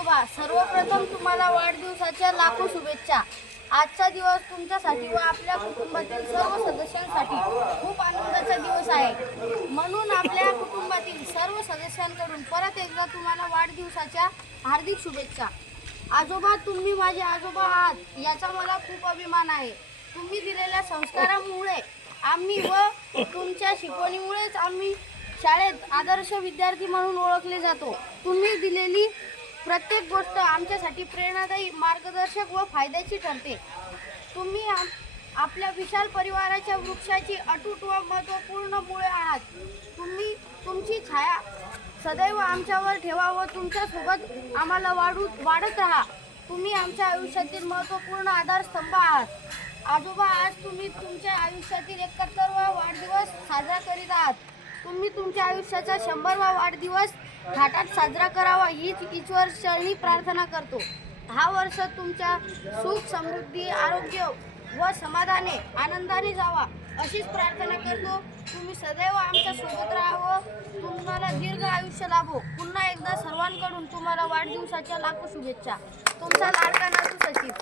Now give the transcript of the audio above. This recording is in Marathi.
आजोबा, सर्वप्रथम तुम्हाला वाढदिवसाच्या लाखो शुभेच्छा. आजचा दिवस तुमच्यासाठी व आपल्या कुटुंबातील सर्व सदस्यांसाठी खूप आनंदाचा दिवस आहे. म्हणून आपल्या कुटुंबातील सर्व सदस्यांकडून परत एकदा तुम्हाला वाढदिवसाच्या हार्दिक शुभेच्छा. आजोबा, तुम्ही माझे आजोबा आहात याचा मला खूप अभिमान आहे. तुम्ही दिलेल्या संस्कारामुळे आम्ही व तुमच्या शिकवणीमुळेच आम्ही शाळेत आदर्श विद्यार्थी म्हणून ओळखले जातो. तुम्ही दिलेली प्रत्येक गोष्ट आमच्यासाठी प्रेरणादायी, मार्गदर्शक व फायद्याची ठरते. तुम्ही आपल्या विशाल परिवाराच्या वृक्षाची अतूट व महत्त्वपूर्ण मुळे आहात. तुम्ही तुमची छाया सदैव आमच्यावर ठेवा व तुमच्यासोबत आम्हाला वाढत राहा. तुम्ही आमच्या आयुष्यातील महत्त्वपूर्ण आधारस्तंभ आहात. आजोबा, आज तुम्ही तुमच्या आयुष्यातील 71वा वाढदिवस साजरा करीत आहात. तुम्ही तुमच्या आयुष्याचा 100वा वाढदिवस थाटात साजरा करावा हीच ईश्वरचरणी प्रार्थना करतो. हा वर्ष तुमच्या सुख, समृद्धी, आरोग्य व समाधाने, आनंदाने जावा अशीच प्रार्थना करतो. तुम्ही सदैव आमच्या सोबत राहावं, तुम्हाला दीर्घ आयुष्य लाभो. पुन्हा एकदा सर्वांकडून तुम्हाला वाढदिवसाच्या लाखो शुभेच्छा. तुमचा लाडका नातू सचिन.